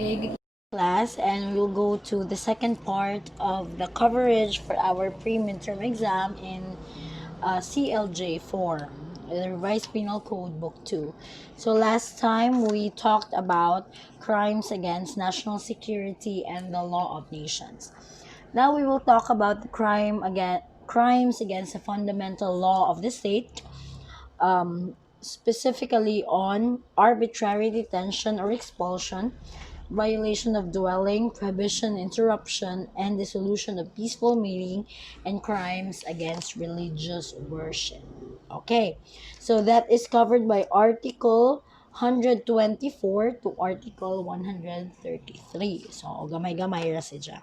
Okay, good class, and we'll go to the second part of the coverage for our pre-midterm exam in CLJ4, the Revised Penal Code Book 2. So last time we talked about crimes against national security and the law of nations. Now we will talk about the crimes against the fundamental law of the state, specifically on arbitrary detention or expulsion, violation of dwelling, prohibition, interruption, and dissolution of peaceful meeting, and crimes against religious worship. Okay, so that is covered by Article 124 to Article 133. So, gamay-gamay ra siya.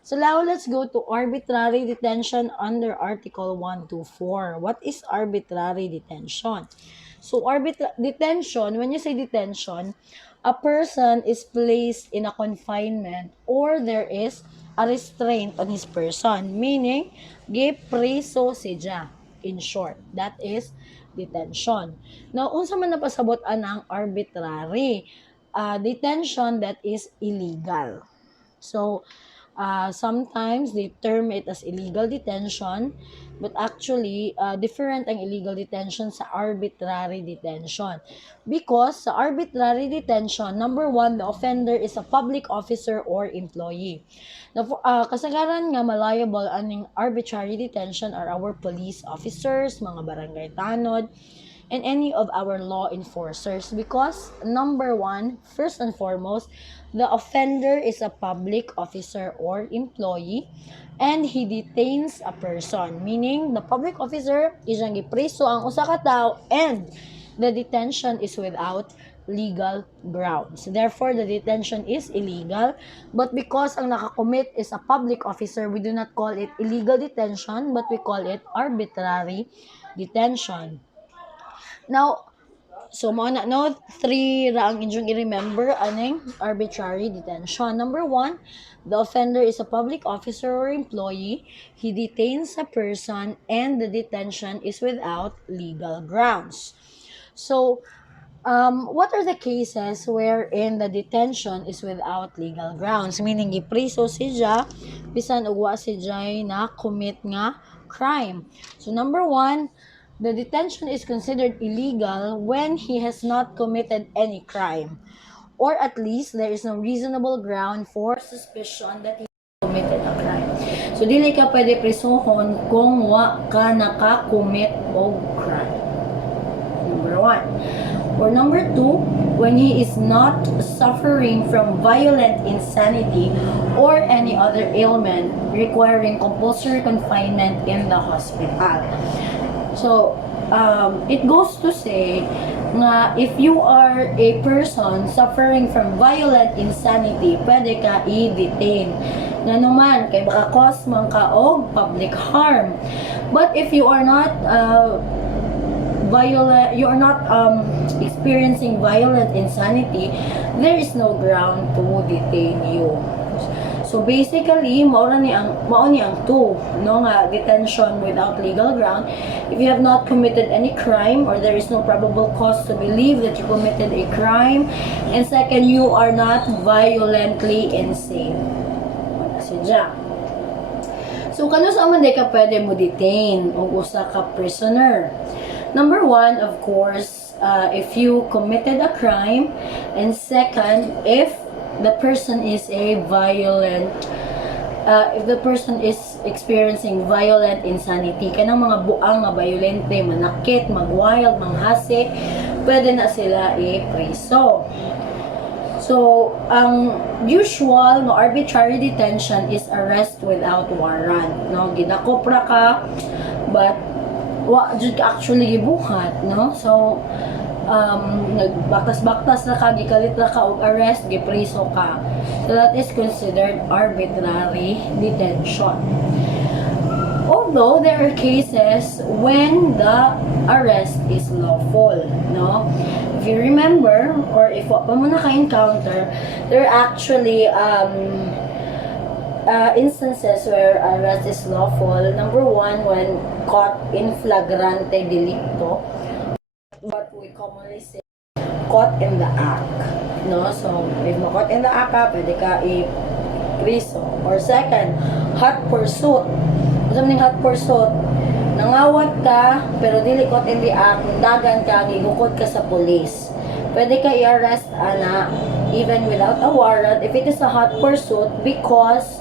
So now let's go to arbitrary detention under Article 124. What is arbitrary detention? So detention, when you say detention, a person is placed in a confinement or there is a restraint on his person, meaning gipreso siya. In short, that is detention. Now, unsa man napasabot anang arbitrary? Detention that is illegal. So, sometimes they term it as illegal detention, but actually, different ang illegal detention sa arbitrary detention. Because sa arbitrary detention, number one, the offender is a public officer or employee. Now, kasagaran nga liable aning arbitrary detention are our police officers, mga barangay tanod, and any of our law enforcers, because number one, first and foremost, the offender is a public officer or employee and he detains a person, meaning the public officer is ang gipreso ang usa ka tawo and the detention is without legal grounds. Therefore, the detention is illegal, but because ang nakakommit is a public officer, we do not call it illegal detention, but we call it arbitrary detention. Now, so mo na no, three ra ang inyong i-remember aning arbitrary detention. Number one, the offender is a public officer or employee. He detains a person and the detention is without legal grounds. So, what are the cases wherein the detention is without legal grounds? Meaning, gipreso siya, bisan ugwa siya na commit nga crime. So, number one, the detention is considered illegal when he has not committed any crime, or at least there is no reasonable ground for suspicion that he committed a crime. So, dili ka pwede presohon kung wa ka naka-commit og crime. Number one. Or number two, when he is not suffering from violent insanity or any other ailment requiring compulsory confinement in the hospital. So, it goes to say na if you are a person suffering from violent insanity, pwede ka i-detain. Nga naman, kay baka cause man ka og public harm. But if you are not experiencing violent insanity, there is no ground to detain you. So basically, mao ni ang two, no, nga detention without legal ground. If you have not committed any crime or there is no probable cause to believe that you committed a crime, and second, you are not violently insane. Siya. So kano sa man ka pwede mo detain o usa ka prisoner? Number one, of course, if you committed a crime, and second, if the person is experiencing violent insanity, kanang mga buang nga violente, manakit, magwild, manghase, pwede na sila i-preso. So, ang usual no arbitrary detention is arrest without warrant, no, gidakopra ka but wa jud ka actually gibuhat, no. So, nagbaktas-baktas na ka, gikalit na ka og arrest, gipreso ka. So that is considered arbitrary detention. Although there are cases when the arrest is lawful, no? If you remember, or if wa pa mo naka-encounter, there are actually instances where arrest is lawful. Number one, when caught in flagrante delicto, what we commonly say caught in the act. no? So, if makot in the aka, pwede ka i-priso. Or second, hot pursuit. Ano sa hot pursuit? Nangawat ka, pero dili caught in the act, dagan ka, gigukod ka sa police. Pwede ka i-arrest, ana, even without a warrant, if it is a hot pursuit, because,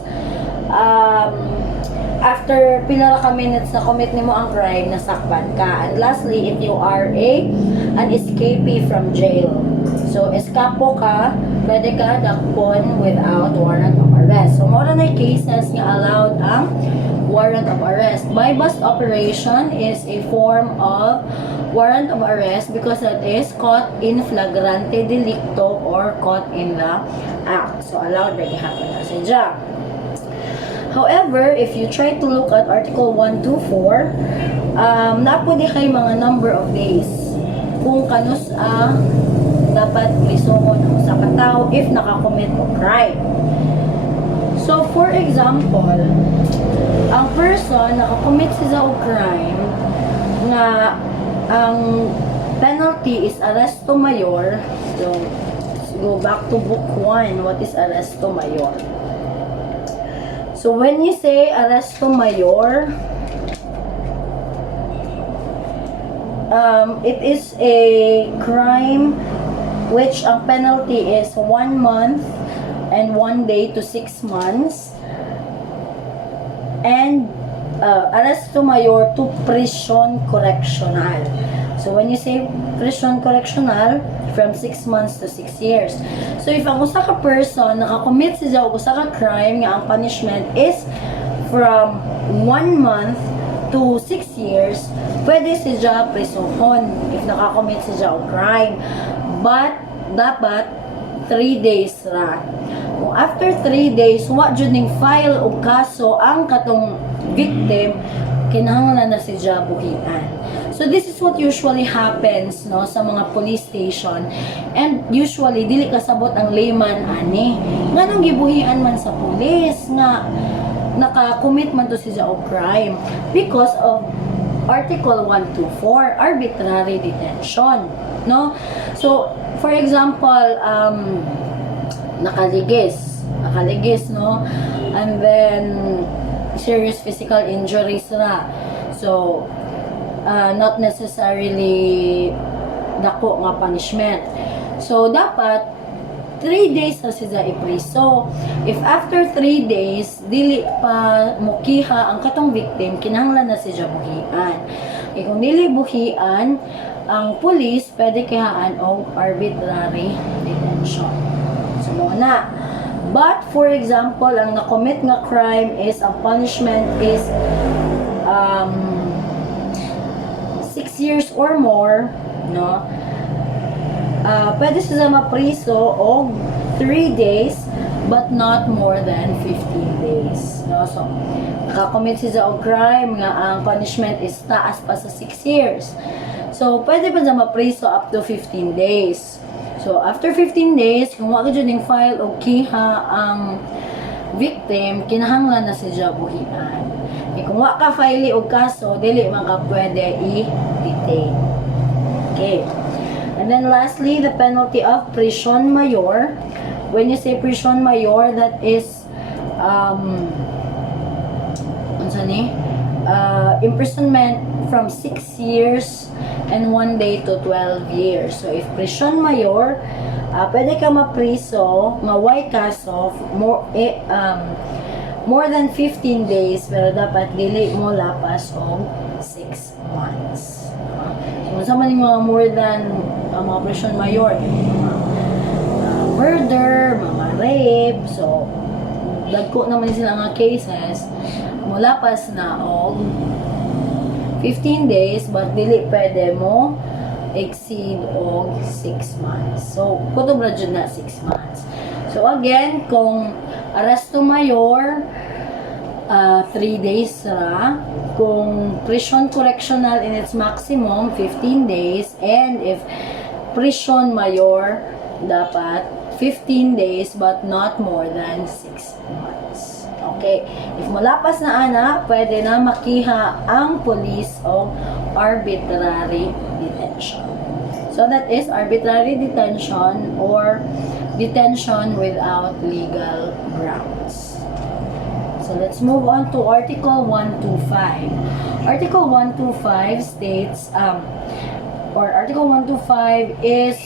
after pila ka minutes na commit nimo ang crime, nasakpan ka. And lastly, if you are an escapee from jail. So, eskapo ka, pwede ka dakpon without warrant of arrest. So, more na cases nga allowed ang warrant of arrest. Buy-bust operation is a form of warrant of arrest because it is caught in flagrante delicto or caught in the act. So, allowed na i-happen na sa dyan. However, if you try to look at Article 124, napwede kay mga number of days kung kanus dapat prisohon ang sa katao if nakakommit o crime. So, for example, ang person nakakommit siya o crime nga ang penalty is arresto mayor. So, go back to Book 1. What is arresto mayor? So, when you say arresto mayor, it is a crime which ang penalty is 1 month and 1 day to 6 months. And arresto mayor to prison correctional. So, when you say prison correctional, from 6 months to 6 years. So, if ang usa ka person nakakommit siya og usa ka crime nga ang punishment is from 1 month to 6 years, pwede siya prisohon if nakakommit siya og crime. But, dapat 3 days ra. Kung after 3 days, wa jud ning file og kaso ang katong victim, kinahanglan na siya buhian. So, this is what usually happens, no, sa mga police station. And usually, dili kasabot ang layman, ani. Nga nung gibuhian man sa police, nga naka-commit man to siya of crime. Because of Article 124, arbitrary detention, no? So, for example, nakaligis, no? And then, serious physical injuries na. So, not necessarily dako nga punishment. So, dapat 3 days na siya ipriso. If after 3 days, dili pa mukiha ang katong victim, kinahanglan na siya buhian. Kung dili buhian, ang police pwede kihaan o arbitrary detention. So, na. But, for example, ang na-commit nga crime is, ang punishment is 6 years or more, no? Pwede siya mapriso o 3 days, but not more than 15 days, no? So, nakakommit siya og crime nga ang punishment is taas pa sa 6 years. So, pwede pa siya mapriso up to 15 days. So, after 15 days, kung wala dyan yung file o kiha ang victim, kinahanglan na siya buhian. Kung wala ka file o kaso, dili man ka pwede i-detain. Okay. And then lastly, the penalty of prison mayor. When you say prison mayor, that is imprisonment from 6 years and 1 day to 12 years. So, if prison mayor, pwede ka mapriso, maway kaso, more than 15 days, pero dapat dili mo lapas og 6 months. So, sama ni mga more than mga prison mayor, murder, mga rape, so, dagko naman sila nga cases, mulapas na og 15 days, but dili pwede mo exceed og 6 months. So, kutob na dyan na 6 months. So, again, kung arresto mayor, 3 days ra. Kung prison correctional in its maximum, 15 days. And if prison mayor, dapat 15 days but not more than 6 months. Okay. If malapas na ana, pwede na makiha ang police o arbitrary detention. So that is arbitrary detention or detention without legal grounds. So let's move on to Article 125. Article 125 states, Article 125 is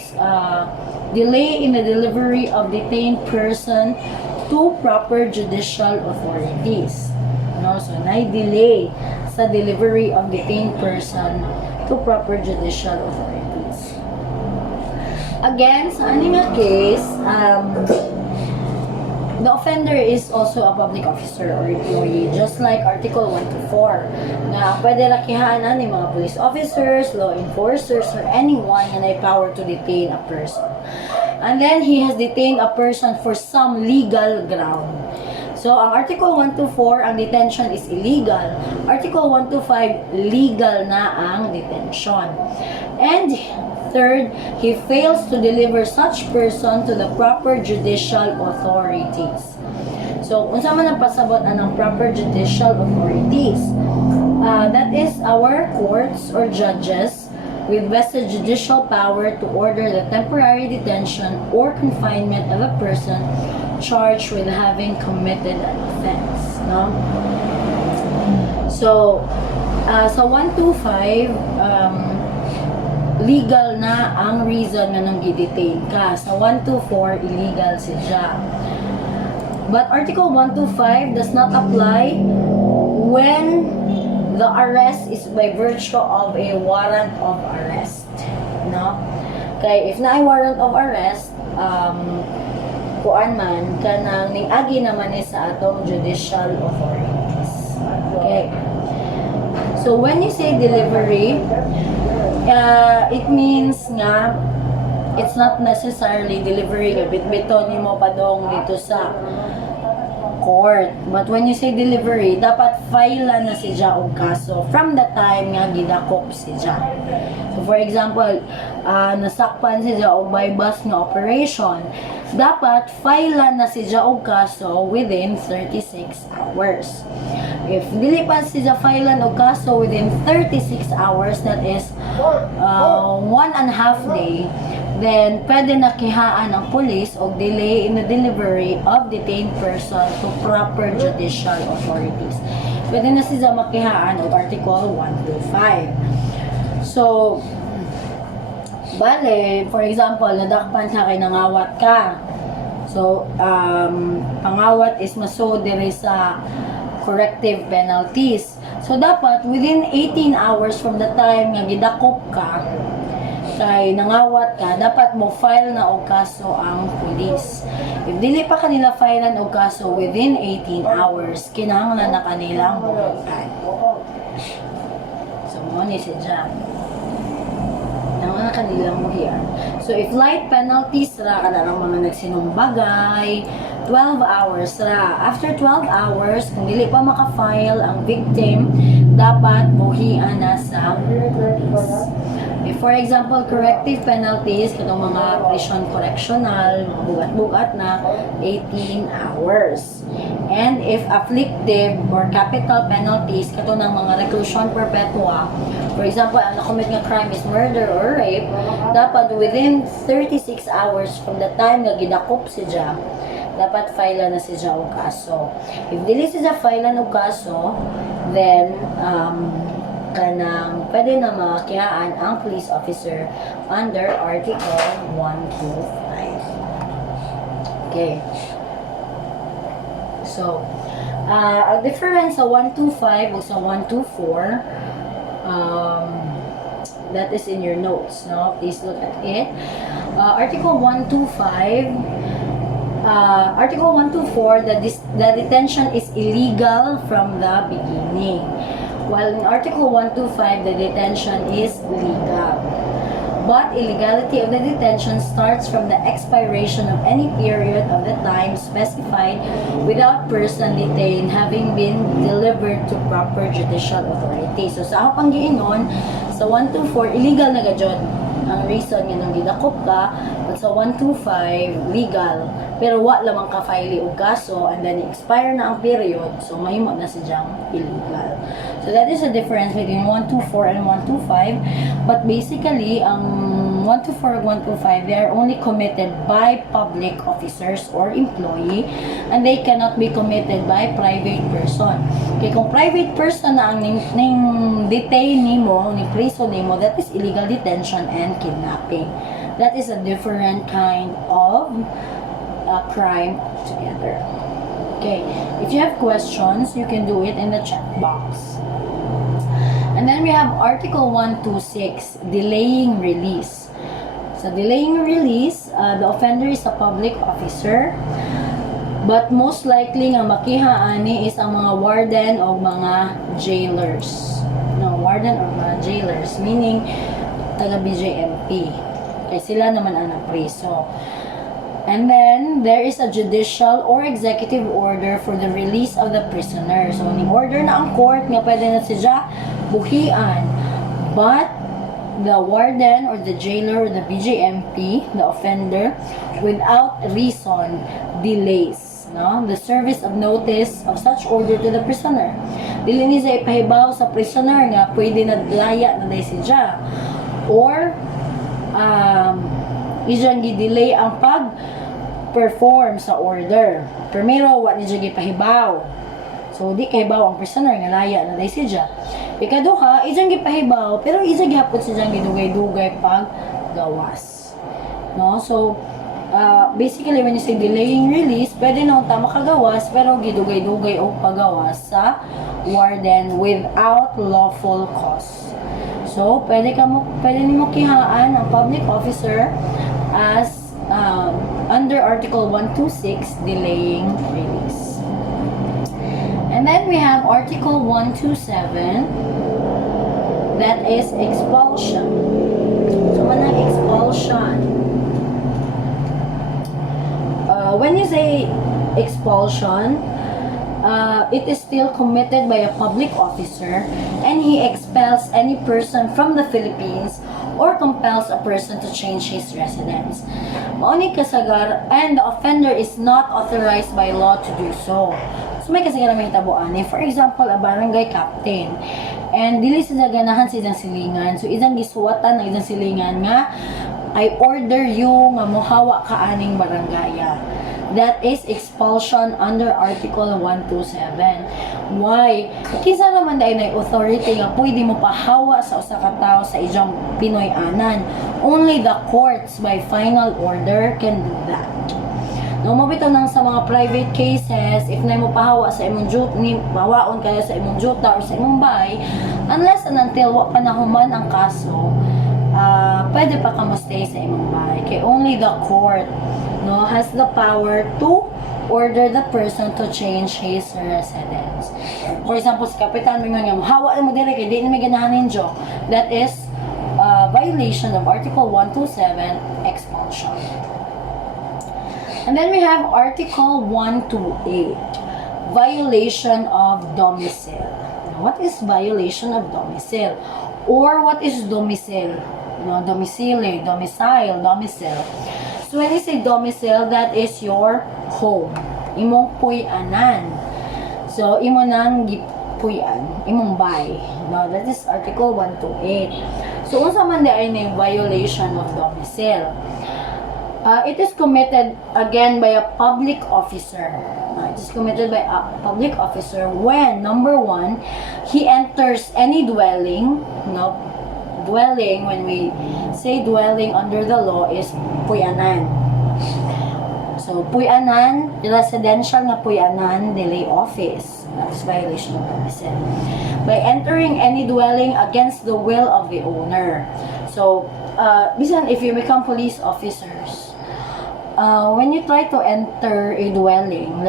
delay in the delivery of detained person to proper judicial authorities. No? So, na-delay sa delivery of detained person to proper judicial authorities. Again, sa anime case, the offender is also a public officer or employee, just like Article 124, na pwede lakihan ni mga police officers, law enforcers, or anyone na may power to detain a person. And then, he has detained a person for some legal ground. So, ang Article 124, ang detention is illegal. Article 125, legal na ang detention. And third, he fails to deliver such person to the proper judicial authorities. So, unsa man ang pasabot ng proper judicial authorities? That is our courts or judges with vested judicial power to order the temporary detention or confinement of a person charged with having committed an offense. No? So, sa 125, legal na ang reason nga nung gidetain ka. Sa 124, illegal siya. But Article 125 does not apply when the arrest is by virtue of a warrant of arrest. No? Kaya if na ay warrant of arrest, kuan man, kanang ning-agi naman ni sa atong judicial authorities. Okay. So when you say delivery, it means nga it's not necessarily delivery nga bitbiton nimo padong dito sa court. But when you say delivery, dapat file na siya og kaso from the time nga gidakop siya. So for example, nasakpan siya og by bus nga operation, dapat file na siya og kaso within 36 hours. If dili pa siya filean og kaso within 36 hours, that is 1.5 day, then pwede na kihaan ang police og delay in the delivery of detained person to proper judicial authorities. Pwede na siya makihaan og Article 125. So, bale, for example, nadakpan ka kay nangawat ka. So, pangawat is maso diri sa corrective penalties. So, dapat within 18 hours from the time nga gidakop ka, kay nangawat ka, dapat mo file na og kaso ang police. If dili pa kanila filean og kaso within 18 hours, kinahanglan na kanilang buhian. So, mo ni si Jam. Kinahanglan na kanilang buhian. So, if light penalties ra ka na lang mga nagsinumbagay, 12 hours ra. After 12 hours, kung dili pa maka-file ang victim, dapat buhian na sa police. If, for example, corrective penalties, katong mga prison correctional, mga bugat-bugat na, 18 hours. And if afflictive or capital penalties, katong ng mga reclusion perpetua, for example, ang nakomit nga crime is murder or rape, dapat within 36 hours from the time nga gidakop siya, dapat file na siya og kaso. If dili siya file og kaso, then kanang pwede na makihaan ang police officer under Article 125. Okay. So, ang difference sa 125 o sa 124, that is in your notes, no? Please look at it. Article 125, Article 124, the detention is illegal from the beginning. While in Article 125, the detention is legal. But illegality of the detention starts from the expiration of any period of the time specified without person detained having been delivered to proper judicial authority. So sa akong giingon, sa 124, illegal na gajud ang reason nga nang gidakop ka, but sa 125, legal. Pero wa lamang ka-file og kaso, and then expire na ang period, so mahimo na siya illegal. So that is the difference between 124 and 125. But basically, ang 124 ug 125, they are only committed by public officers or employee, and they cannot be committed by private person. Okay, kung private person na ang ning detain nimo, ni prison nimo, that is illegal detention and kidnapping. That is a different kind of crime together. Okay, if you have questions, you can do it in the chat box. And then we have Article 126, delaying release. So, delaying release, the offender is a public officer, but most likely nga makihaani is ang mga warden o mga jailers. No, warden or mga jailers, meaning taga-BJMP. Kaya sila naman ang napriso. And then, there is a judicial or executive order for the release of the prisoner. So, ni-order na ang court nga pwede na siya buhian. But, the warden or the jailer or the BJMP, the offender, without reason, delays the service of notice of such order to the prisoner. Dili ni sa ipahibaw sa prisoner nga pwede na laya na day siya. Or, ijang gi-delay ang pag-perform sa order. Primero, wa ni siya gipahibaw. So, di kahibaw ang prisoner nga laya na day siya. Ikaduha, ijang gipahibaw, pero ijang gihapon siya gidugay-dugay pag gawas. No? So, basically, when you say delaying release, pwede na tama kagawas, pero gidugay-dugay o pagawas sa warden without lawful cause. So, pwede nimo kihaan ang public officer as under Article 126, delaying release. And then we have Article 127, that is expulsion. So, manang expulsion. When you say expulsion, it is still committed by a public officer, and he expels any person from the Philippines or compels a person to change his residence. Mauni kasagar, and the offender is not authorized by law to do so. So, may kasagaran may tabuan. For example, a barangay captain, and dili sila ganahan sa isang silingan. So, isang gisuwatan ng isang silingan nga, I order you nga mohawa ka aning barangaya. That is expulsion under Article 127. Why? Kisa naman dahil na authority nga pwede mo pahawa sa usa ka tawo sa ijang Pinoy-anan. Only the courts by final order can do that. No, mabitaw nang sa mga private cases, if na mo pahawa sa imong duty, pahawaon kayo sa imong juta or sa imong bahay, unless and until wa panahuman ang kaso, pwede pa ka mo-stay sa imong bahay. Kaya only the court has the power to order the person to change his residence. For example, si Kapitan mo nga, hawa mo dire kay di na may ganahan ninyo. That is violation of Article 127, expulsion. And then we have Article 128, violation of domicile. Now, what is violation of domicile? Or what is domicile? Domicile. So when you say domicile, that is your home. Imong puy-anan. So, imo nang gipuy-an. Imong bay. No, that is Article 128. So, unsa man di ay na violation of domicile? It is committed again by a public officer. It is committed by a public officer when, number one, he enters any dwelling. Dwelling, when we say dwelling under the law, is puyanan. So, puyanan, residential na puyanan, delay office. That is violation of domicile. By entering any dwelling against the will of the owner. So, bisan if you become police officers, when you try to enter a dwelling,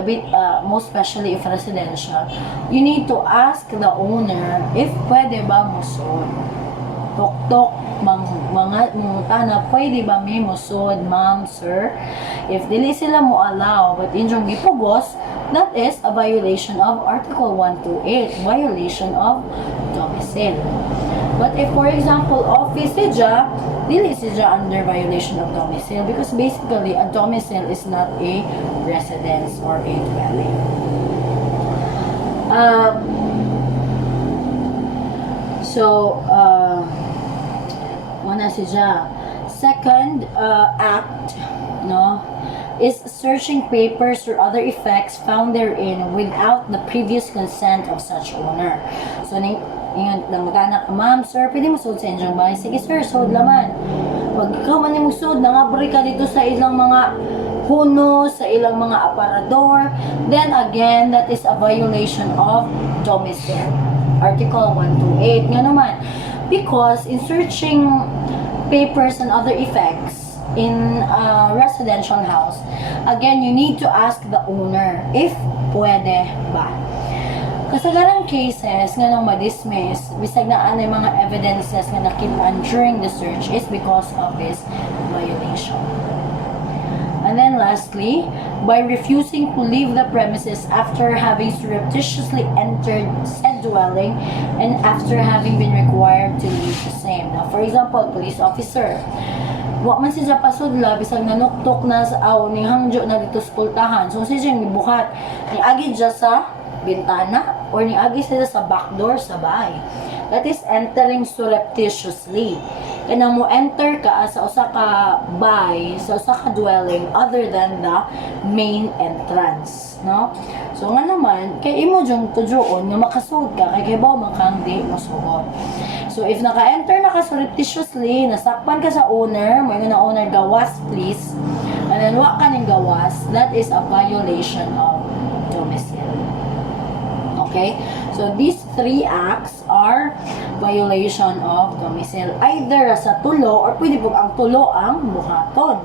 most especially if residential, you need to ask the owner if pwede ba musod. Tok-tok, mga tana, pwede ba may musod, ma'am, sir? If dili sila mo allow, but inyong gipugos, that is a violation of Article 128, violation of domicile. But if, for example, office siya, dili siya under violation of domicile because basically, a domicile is not a residence or a dwelling. Una siya, Second act, no, is searching papers or other effects found therein without the previous consent of such owner. So, ingat lang magkaanak, ma'am, sir, pwede mo sud sa inyong bahay? Sige, sir, sud laman. Pag ikaw man yung sud, nangabri ka dito sa ilang mga huno, sa ilang mga aparador, then again, that is a violation of domicile. Article 128. Nga naman, because in searching papers and other effects in a residential house, again, you need to ask the owner if pwede ba. Kasagaran cases nga nang ma-dismiss, bisag na ano yung mga evidences nga nakitaan during the search is because of this violation. And then lastly, by refusing to leave the premises after having surreptitiously entered said dwelling and after having been required to leave the same. Now, for example, police officer, wa man siya pasudla, bisag nanuktok na sa ning hangjo na dito sa pultahan. So, siya yung gibuhat, ni agi dya sa bintana or ni agi sila sa backdoor sa bahay. That is entering surreptitiously. Kaya mo enter ka sa usa ka bahay, sa usa ka dwelling other than the main entrance, no? So nga naman, kay imo jung tudyoon nga makasud ka kay kibaw man kang di mosugod. So if naka-enter na ka surreptitiously, nasakpan ka sa owner, mo na owner gawas please. And then wa ka ning gawas, that is a violation of domicile. Okay? So, these three acts are violation of domicile. Either sa tulo or pwede po ang tulo ang buhaton.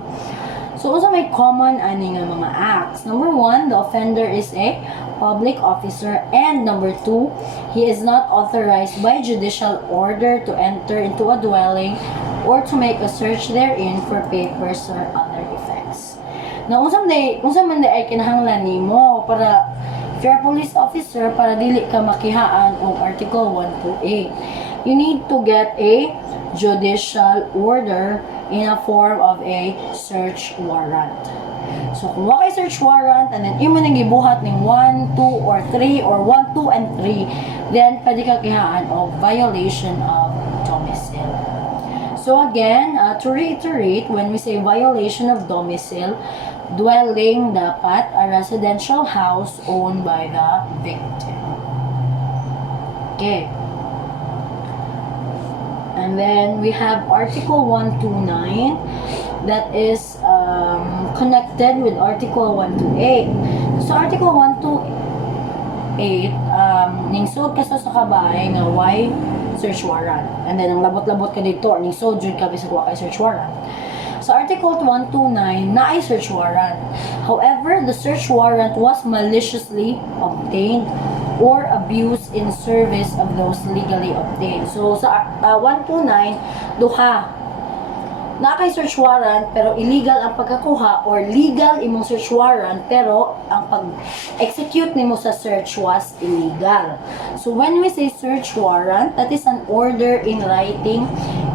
So, also may common ani nga mga acts. Number 1, the offender is a public officer. And number 2, he is not authorized by judicial order to enter into a dwelling or to make a search therein for papers or other effects. Now, kung saan man ay kinahanglan nimo para if you're a police officer, para dili ka makihaan og Article 128, you need to get a judicial order in a form of a search warrant. So, kung wala kay search warrant, and then imo nang gibuhat ning 1, 2, or 3, or 1, 2, and 3, then pwede ka kihaan og violation of domicile. So, again, to reiterate, when we say violation of domicile, dwelling dapat a residential house owned by the victim. Okay. And then we have Article 129 that is connected with Article 128. So Article 128 ningsod ka sa kabay nga why search warrant. And then ang labot-labot ka dito ningsod jud ka bisag wa kay search warrant. So, Article 129, na ay search warrant. However, the search warrant was maliciously obtained or abused in service of those legally obtained. So, sa 129, duha. Na kay search warrant, pero illegal ang pagkakuha or legal imong search warrant, pero ang pag-execute nimo sa search was illegal. So, when we say search warrant, that is an order in writing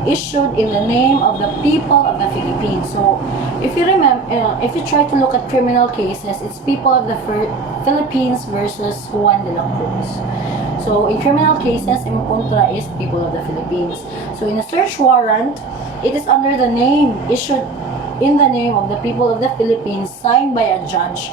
issued in the name of the people of the Philippines. So, if you remember, if you try to look at criminal cases, it's people of the Philippines versus Juan de la Cruz. So, in criminal cases, imong kontra is people of the Philippines. So, in a search warrant, it is under the name, issued in the name of the people of the Philippines, signed by a judge,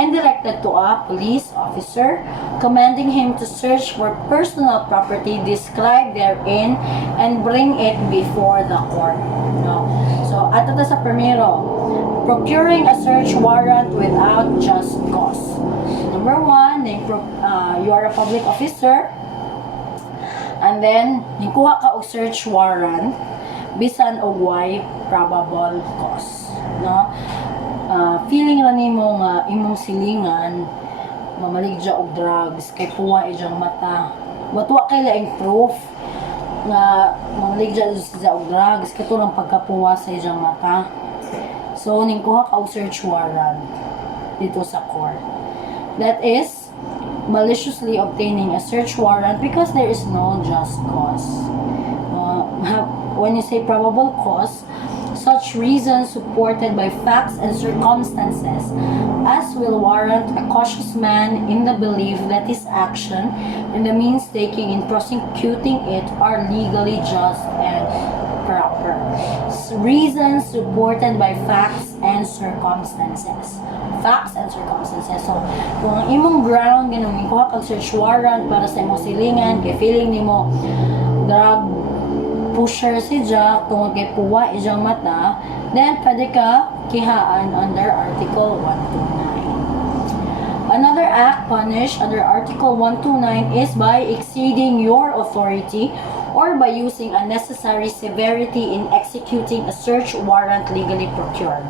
and directed to a police officer, commanding him to search for personal property described therein and bring it before the court. No? So, ato ta sa primero, procuring a search warrant without just cause. Number 1, you are a public officer, and then, nikuha ka og search warrant, bisan og why probable cause. No? Feeling ra nimo nga imong silingan mamaligya og drugs kay puwa ijang mata. Watwa kay laing proof nga mamaligya sa og drugs katulong pagkapuwa sa ijang mata. So ning kuha ka og search warrant dito sa court. That is maliciously obtaining a search warrant because there is no just cause. When you say probable cause, such reasons supported by facts and circumstances as will warrant a cautious man in the belief that his action and the means taken in prosecuting it are legally just and proper. reasons supported by facts and circumstances. Facts and circumstances. So, kung ang imong ground, ganun, kuha kag search warrant para sa imong silingan, kay feeling nimo drug pusher si Jack, tungod kay puwa ijang mata, then pwede ka kihaan under Article 129. Another act punished under Article 129 is by exceeding your authority or by using unnecessary severity in executing a search warrant legally procured.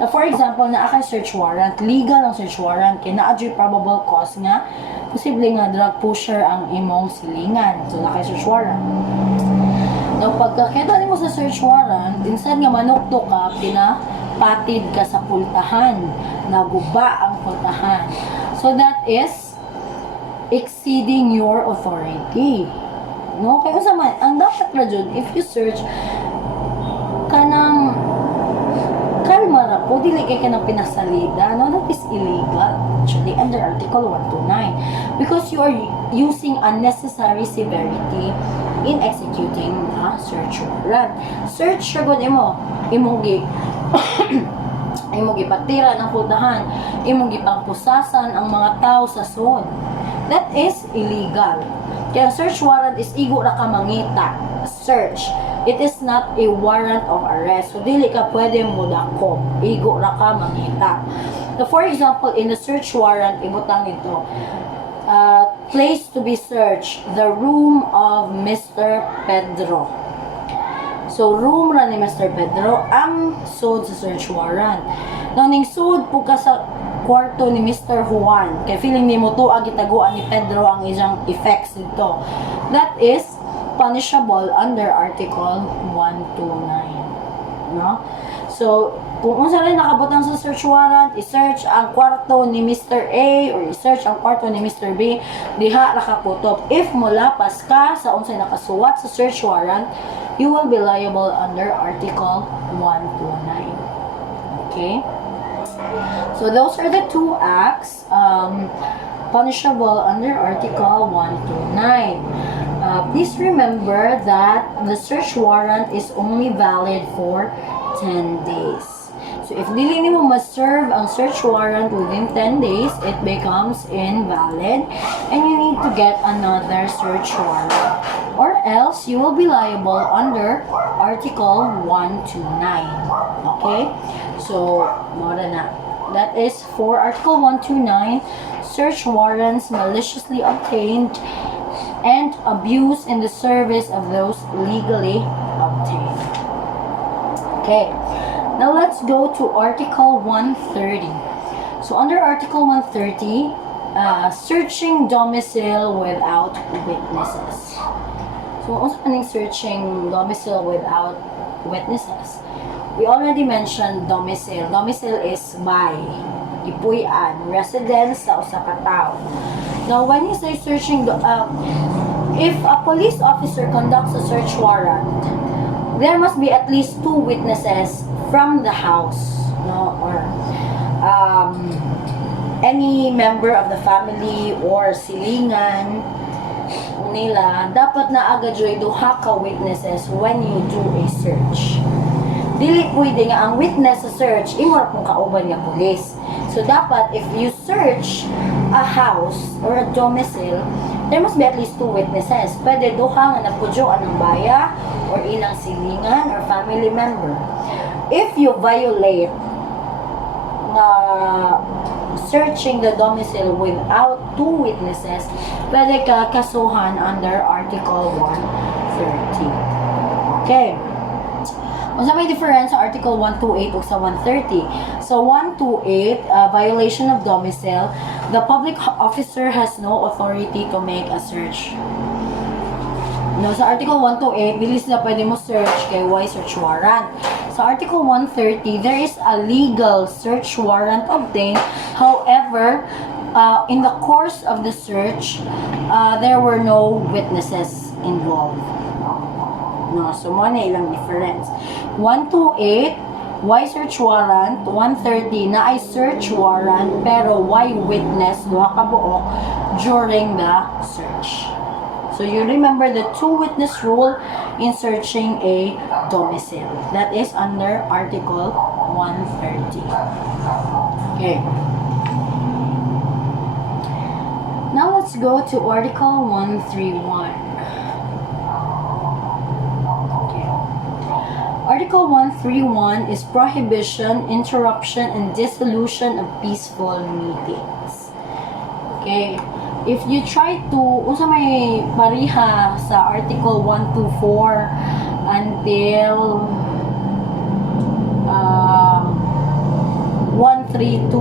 Now, for example, naa kay search warrant, legal ang search warrant, kay naa-adjoy probable cause nga, posible nga drug pusher ang imong silingan. So, na kay search warrant. Now, pagkakita mo sa search warrant, instead nga manukto ka, pinapatid ka sa pultahan, naguba ang pultahan. So, that is exceeding your authority. No? Kaya sa man, ang dapat na dyan, if you search, kanang kalma ra po, dili kay kanang pinasalida, no? That is illegal, actually, under Article 129. Because you are using unnecessary severity in executing a search warrant. Search siya gud imong gipatira ng pultahan, imong gipangpusasan ang mga tao sa sod. That is illegal. Kaya search warrant is igo ra ka mangita. Search. It is not a warrant of arrest. So, dili ka pwede mo dako. Igo ra ka mangita. So, for example, in the search warrant, ibutang ito. Place to be searched, the room of Mr. Pedro. So, room ra ni Mr. Pedro ang sud sa search warrant. Now, ning sud po ka sa kwarto ni Mr. Juan. Kaya feeling ni mo to agitaguan ni Pedro ang isang effects dito. That is punishable under Article 129. No? So, kung unsa rin nakabutang sa search warrant, i-search ang kwarto ni Mr. A or i-search ang kwarto ni Mr. B, diha ra ka kutob. If molapas ka sa unsay nakasuwat sa search warrant, you will be liable under Article 129. Okay? So, those are the two acts punishable under Article 129. Please remember that the search warrant is only valid for 10 days. So, if dili nimo ma-serve ang search warrant within 10 days, it becomes invalid and you need to get another search warrant. Or else, you will be liable under Article 129. Okay? So, more than that. That is for Article 129, search warrants maliciously obtained and abuse in the service of those legally obtained. Okay, now let's go to Article 130. So under Article 130, searching domicile without witnesses. So also searching domicile without witnesses. We already mentioned domicile. Domicile is by, gipuy-an, residence sa usa ka tawo. Now, when you say searching, if a police officer conducts a search warrant, there must be at least 2 witnesses from the house, no, or any member of the family or silingan nila. Dapat na agad joy duha ka witnesses when you do a search. Dili pwede nga ang witness sa search, imo ra kung kauban nga pulis. So, dapat, if you search a house or a domicile, there must be at least 2 witnesses. Pwede duha nga napudyoan ng baya or ilang silingan or family member. If you violate searching the domicile without 2 witnesses, pwede ka kasuhan under Article 130. Okay. Unsa may difference sa Article 128 ug sa 130? So 128, violation of domicile, the public officer has no authority to make a search. No, sa Article 128, bilis na pwede mo search kay why search warrant. Sa Article 130, there is a legal search warrant obtained. However, in the course of the search, there were no witnesses involved. No, so mo na ilang difference. 128, why search warrant? 130, na ay search warrant pero why witness duha ka buok during the search. So you remember the 2 witness rule. in searching a domicile. That is under Article 130. Okay. Now let's go to Article 131. Okay. Article 131 is prohibition, interruption, and dissolution of peaceful meetings. Okay. If you try to, usa may pariha sa Article 124 until 132,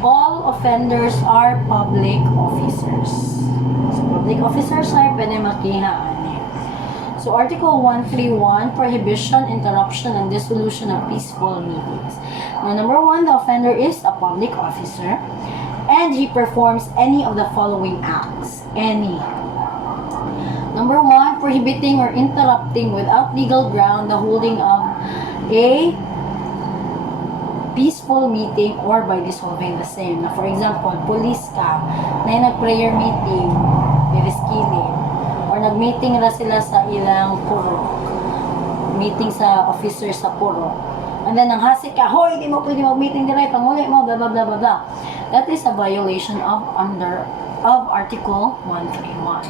all offenders are public officers. So, public officers ay pwede makihaan. So, Article 131, prohibition, interruption, and dissolution of peaceful meetings. Now, number 1, the offender is a public officer, and he performs any of the following acts. Any. Number 1, prohibiting or interrupting without legal ground the holding of a peaceful meeting or by dissolving the same. Now, for example, police ka, na nag-prayer meeting, biriskili, or nag-meeting na sila sa ilang purok, meeting sa officer sa purok, and then nanghasik ka, hoy, di mo pwede mag-meeting dire, panguli mo, blah, blah, blah, blah, blah. That is a violation of Article 131.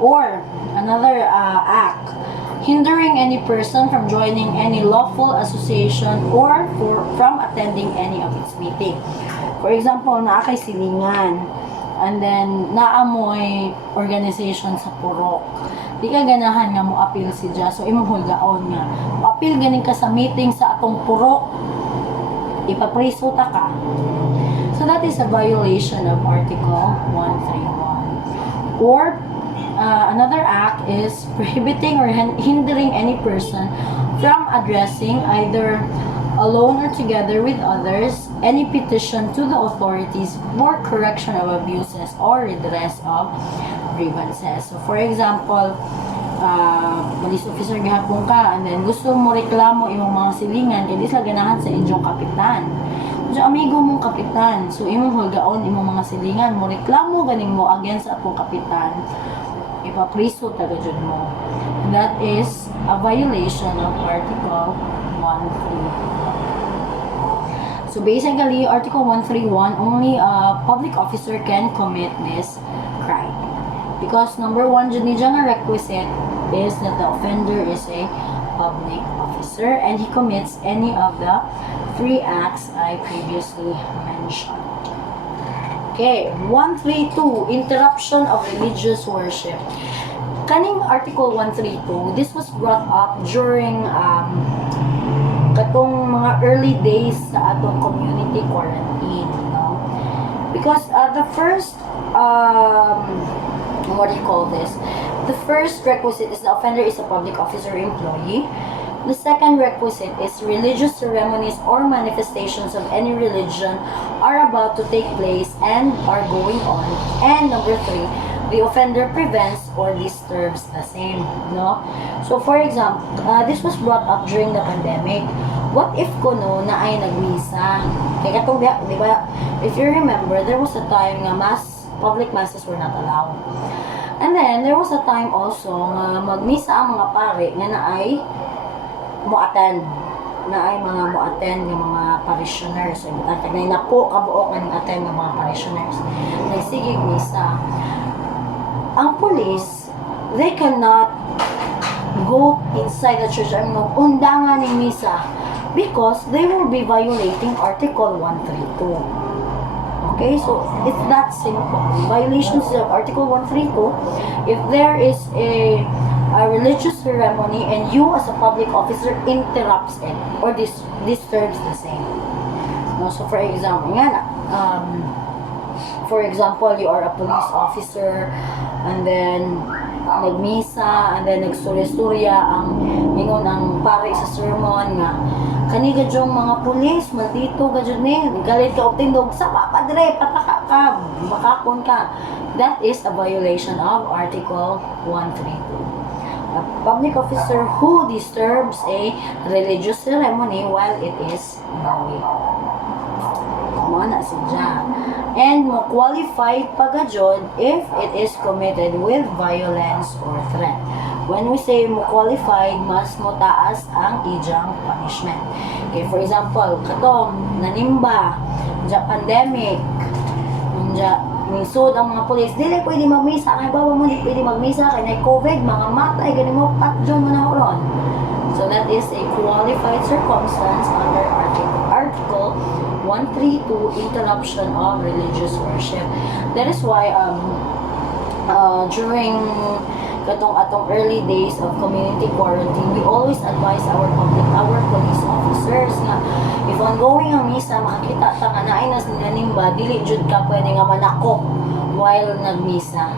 Or, another act, hindering any person from joining any lawful association or from attending any of its meeting. For example, naakay silingan, and then naamoy organization sa purok. Di ka ganahan nga mo appeal si Diyas, so imuhulgaon nga. Appeal ganing ka sa meeting sa atong purok, ipapriso ta ka. So that is a violation of Article 131. Or another act is prohibiting or hindering any person from addressing either alone or together with others any petition to the authorities for correction of abuses or redress of grievances. So for example, police officer gihapon ka and then gusto mo reklamo imong mga silingan kay di sila ganahan sa inyong kapitan. So amigo mong kapitan, so imong hulgaon imong mga silingan mo reklamo ganing mo against sa atong kapitan, ipapriso taga jud mo. And that is a violation of Article 131. So basically, Article 131, only a public officer can commit this crime. Because number 1, dyan nga requisite is that the offender is a public officer and he commits any of the 3 acts I previously mentioned. Okay, 132, interruption of religious worship. Kaning Article 132, this was brought up during katong mga early days sa atong community quarantine, no? Because the first what do you call this? The first requisite is the offender is a public officer or employee. The second requisite is religious ceremonies or manifestations of any religion are about to take place and are going on. And number 3, the offender prevents or disturbs the same, no? So for example, this was brought up during the pandemic. What if kuno na ay nagmisa? Kaya katong di ba, if you remember, there was a time nga public masses were not allowed. And then there was a time also nga magmisa ang mga pare nga na ay mo-attend ng mga parishioners. So, tagnay na po kabuok nga attend ng mga parishioners. Nagsigig misa. Ang police, they cannot go inside the church and undangan ng misa because they will be violating Article 132. Okay, so it's that simple. Violations of Article 132, if there is a religious ceremony and you as a public officer interrupts it or disturbs the same. No, so for example, you are a police officer and then nagmisa and then nagstorya-storya ang ingon ang pare sa sermon nga kani gadyong mga pulis maldito gadyo ni galit ka og tindog sa papadre pataka ka makakon ka. That is a violation of Article 132. A public officer who disturbs a religious ceremony while it is going. Mo na siya. And mo qualified pagajod if it is committed with violence or threat. when we say mo qualified, mas mo taas ang ijang punishment. Okay, for example, katong nanimba, pandemic, nisod ang mga pulis, dili pwede magmisa, kaya baba mo di pwede magmisa, kaya na COVID, mga matay, ganun mo, patjon mo na horon. So that is a qualified circumstance under Article 132, interruption of religious worship. That is why during atong early days of community quarantine, we always advise our police officers nga if ongoing ang misa, makakita ta nga naay nas nanimba, dili jud ka pwede nga manakop while nagmisa.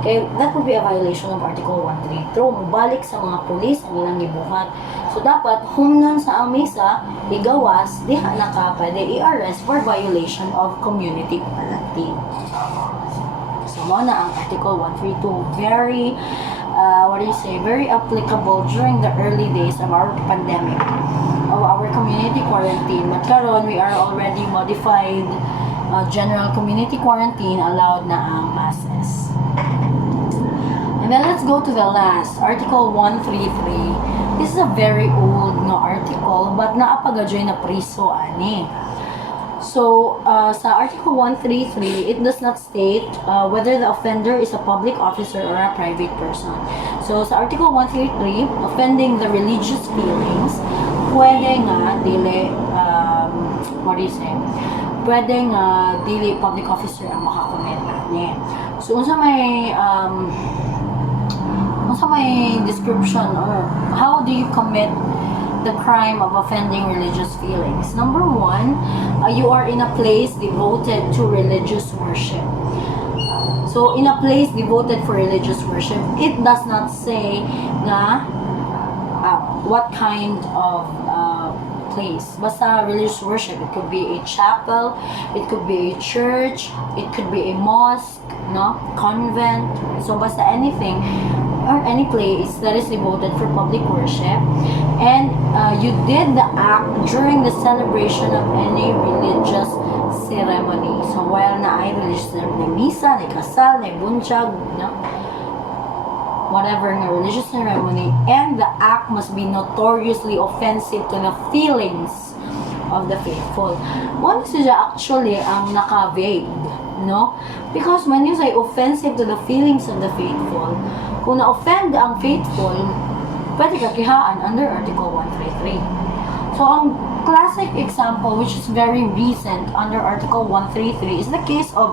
Okay, that would be a violation of Article 132. Mubalik sa mga pulis ang ilang gibuhat. So dapat humnan sa ang misa, igawas, diha na ka pwede i-arrest for violation of community quarantine. So mo na ang Article 132, very very applicable during the early days of our pandemic, of our community quarantine. But karon we are already modified general community quarantine, allowed na ang masses. And then let's go to the last, Article 133. This is a very old article, but naapagadyoy na priso ani. So, sa Article 133, it does not state whether the offender is a public officer or a private person. So, sa Article 133, offending the religious feelings, pwede nga dili, pwede nga dili public officer ang makakommit ni. So, unsa may description or how do you commit the crime of offending religious feelings? Number one, you are in a place devoted to religious worship. So, in a place devoted for religious worship, it does not say nga what kind of place. Basta religious worship. It could be a chapel, it could be a church, it could be a mosque, convent. So, basta anything or any place that is devoted for public worship, and you did the act during the celebration of any religious ceremony. So while na ay religious ceremony, misa, na kasal, na bunchag, whatever na religious ceremony, and the act must be notoriously offensive to the feelings of the faithful. One is actually ang naka-vague, because when you say offensive to the feelings of the faithful, kung na-offend ang faithful, pwede ka kihaan under Article 133. So, ang classic example, which is very recent under Article 133, is the case of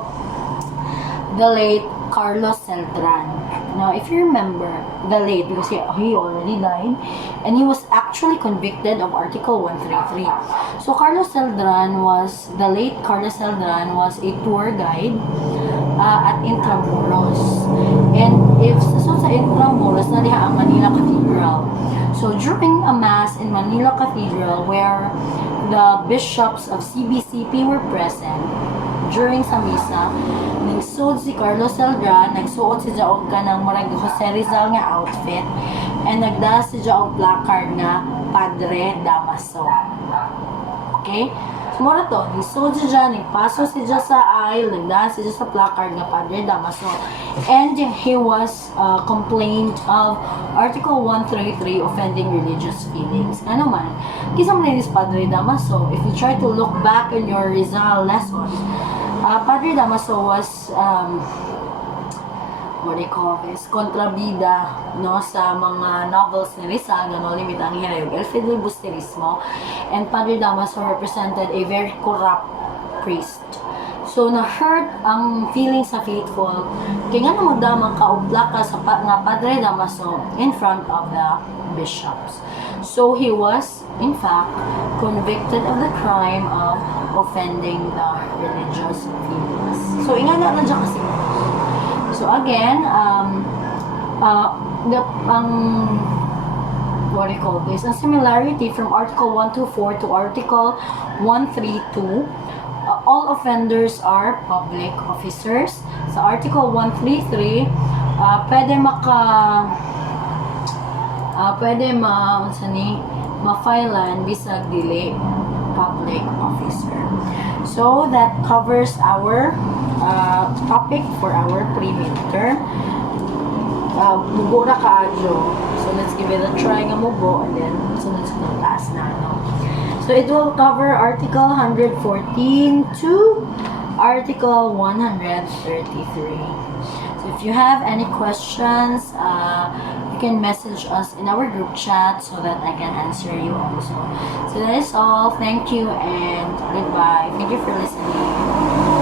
the late Carlos Celdran. Now, if you remember, the late, because he already died, and he was actually convicted of Article 133. So, the late Carlos Celdran was a tour guide at Intramuros. And sa Intramuros, na diha ang Manila Cathedral. So, during a mass in Manila Cathedral, where the bishops of CBCP were present, during sa misa, nagsuot si Carlos Celdran, nagsuot si Jaog ka ng murag Jose Rizal nga outfit, and nagdaas si Jaog placard nga Padre Damaso. Okay? So, mura to, nagsuot si Jaog, nagpaso si Jaog sa aisle, nagdaas si Jaog sa placard nga Padre Damaso. And he was complained of Article 133, offending religious feelings. Ano man, kisa mo na Padre Damaso, if you try to look back in your Rizal lessons, Padre Damaso was kontrabida sa mga novels ni Rizal na Limit ang Hirayog, El Filibusterismo, and Padre Damaso represented a very corrupt priest. So, na-hurt ang feelings sa faithful, kaya nga na magdamang kaubla ka sa nga Padre Damaso in front of the bishops. So, he was, in fact, convicted of the crime of offending the religious feelings. So, ingana na dyan kasi. So, again, a similarity from Article 124 to Article 132, all offenders are public officers. Sa Article 133, pwede ma-filean bisag dili public officer. So that covers our topic for our pre-midterm. mubo na kaadyo. So let's give it a try nga mubo and then sunod sa itong taas na, no? So it will cover Article 114 to Article 133. So if you have any questions, you can message us in our group chat so that I can answer you also. So that is all. Thank you and goodbye. Thank you for listening.